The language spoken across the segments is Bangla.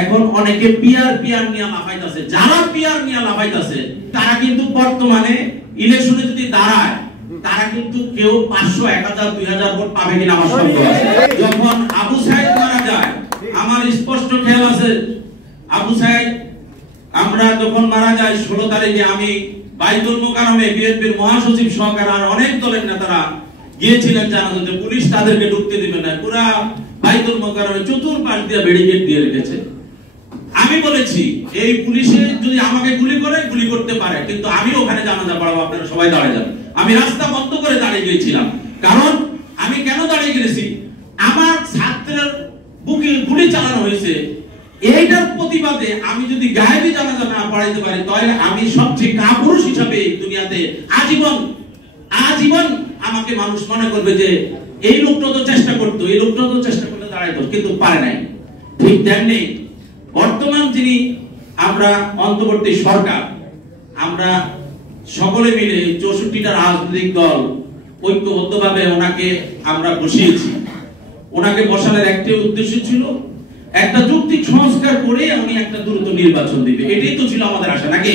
এখন অনেকে পিয়ার নিয়ে লাফাইতেছে। যারা পিয়ার নিয়ে লাফাইতেছে তারা কিন্তু বর্তমানে ইলেকশনে যদি দাঁড়ায় তারা কিন্তু কেউ 500, 1000, 2000 ভোট পাবে কিনা আমার সন্দেহ আছে। যখন আবু সাইদ মারা যায় আমার স্পষ্ট খেয়াল আছে, আবু সাইদ আমরা যখন মারা যায় 16 তারিখে আমি বাইতুল মোকাররমে বিএনপির মহাসচিব সহকারে আর অনেক দলের নেতারা গিয়েছিলেন জানাতে, পুলিশ তাদেরকে ঢুকতে দিবে না, পুরা বাইতুল মোকাররমে চতুর্পাশ দিয়ে ব্যারিকেড দিয়ে রেখেছে। আমি বলেছি এই পুলিশে যদি আমাকে গুলি করে গুলি করতে পারে, কিন্তু আমি ওখানে জানাজা পড়াবো, আপনারা সবাই দাঁড়িয়ে যাবেন। আমি রাস্তা বন্ধ করে দাঁড়িয়ে গিয়েছিলাম, কারণ আমি কেন দাঁড়িয়ে গেছি, আমার ছাত্রের বুকে গুলি চালানো হয়েছে, এইটার প্রতিবাদে আমি যদি গায়েবী জানাজা না পড়াইতে পারি তাহলে আমি সবচেয়ে কাপুরুষ হিসাবে এই দুনিয়াতে আজীবন আমাকে মানুষ মনে করবে যে এই লোকটা তো চেষ্টা করতো, এই লোকটা তো চেষ্টা করতে দাঁড়াইতো, কিন্তু পারে নাই। ঠিক তেমনি বর্তমান যিনি আমরা অন্তর্বর্তী সরকার, আমরা সকলে মিলে 64টা রাজনৈতিক দল ঐক্যবদ্ধভাবে ওনাকে আমরা বসিয়েছি। ওনাকে বসানোর একটি উদ্দেশ্য ছিল একটা যৌক্তিক সংস্কার করে উনি একটা দ্রুত নির্বাচন দিবে, এটাই তো ছিল আমাদের আশা, নাকি?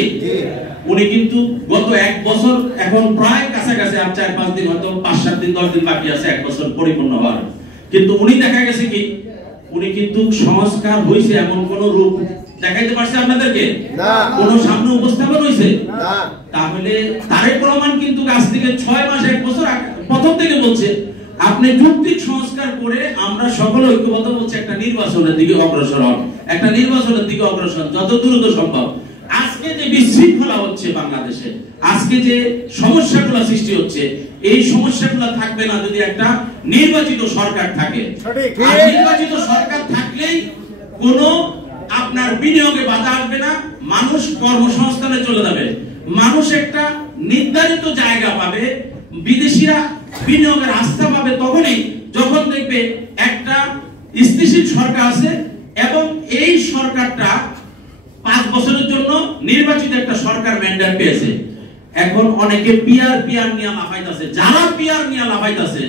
উনি কিন্তু গত 1 বছর, এখন প্রায় কাছাকাছি আর 4-5 দিন, হয়তো 5-7 দিন 10 দিন বাকি আছে 1 বছর পরিপূর্ণ হওয়ার, কিন্তু উনি দেখা গেছে কি উনি কিন্তু সংস্কার হইছে এমন কোন রূপ দেখাইতে পারছে আপনাদেরকে না, কোন সামনে উপস্থাপন হইছে না। তাহলে তারেক রহমান কিন্তু আজ থেকে 6 মাস 1 বছর প্রথম থেকে বলছে আপনি যৌক্তিক সংস্কার করে আমরা সকলে ঐক্যবদ্ধ বলছে একটা নির্বাচনের দিকে অগ্রসর হন, একটা নির্বাচনের দিকে অগ্রসর যত দ্রুত সম্ভব। আজকে যে বিশৃঙ্খলা হচ্ছে বাংলাদেশে, আজকে যে সমস্যাগুলো সৃষ্টি হচ্ছে, এই সমস্যাগুলো থাকবে না যদি একটা নির্বাচিত সরকার থাকে। আর নির্বাচিত সরকার থাকলেই কোনো আপনার বিনিয়োগে বাধা আসবে না, মানুষ কর্মসংস্থানে চলে যাবে, মানুষ একটা নির্ধারিত জায়গা পাবে, বিদেশিরা বিনিয়োগের আস্থা পাবে তখনই যখন দেখবে একটা স্থিতিশীল সরকার আছে এবং এই সরকারটা 5 বছরের জন্য নির্বাচিত একটা সরকার ম্যান্ডেট পেয়েছে। এখন অনেকে পিয়ার নিয়ে লাফাইতেছে। যারা পিয়ার নিয়ে লাফাইতেছে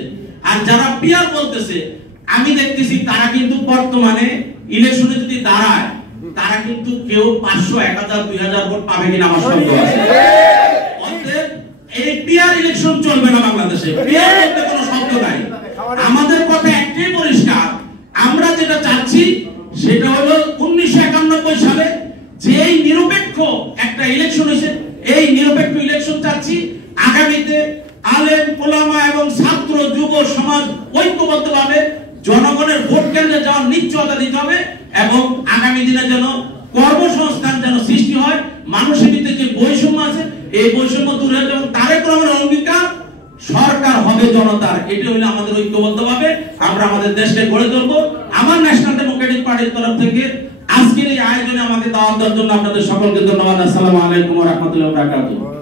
আর যারা পিয়ার বলতেছে, আমি দেখতেছি তারা কিন্তু বর্তমানে ইলেকশনে যদি দাঁড়ায় তারা কিন্তু কেউ 500, 1000, 2000 ভোট পাবে কিনা আমার সন্দেহ আছে। অতএব এই পিয়ার ইলেকশন চলবে না বাংলাদেশে, পিয়ার বলতে কোনো শব্দ নাই। আমাদের কথা একটাই পরিষ্কার, আমরা যেটা চাচ্ছি সেটা হলো 1991 সালে যেই নিরপেক্ষ একটা ইলেকশন হয়েছে, এই নিরপেক্ষ ইলেকশন চাচ্ছি। আগামীতে আলেম ওলামা এবং ছাত্র যুব সমাজ ঐক্যবদ্ধভাবে জনগণের ভোট কেন্দ্রে যাওয়ার নিশ্চয়তা দিতে হবে এবং আগামী দিনে যেন কর্মসংস্থান যেন সৃষ্টি হয়, মানুষের ভিতরে যে বৈষম্য আছে এই বৈষম্য দূর হয়ে যাবে। তারেক রহমানের অঙ্গীকার সরকার হবে জনতার, এটা হলো আমাদের ঐক্যবদ্ধভাবে আমরা আমাদের দেশকে গড়ে তুলবো। আমার ন্যাশনাল ডেমোক্রেটিক পার্টির তরফ থেকে আজকের এই আয়োজনে আমাকে দাওয়াত দেওয়ার জন্য আপনাদের সকলকে ধন্যবাদ। আসসালামু আলাইকুম ওয়া রাহমাতুল্লাহি ওয়া বারাকাতুহু।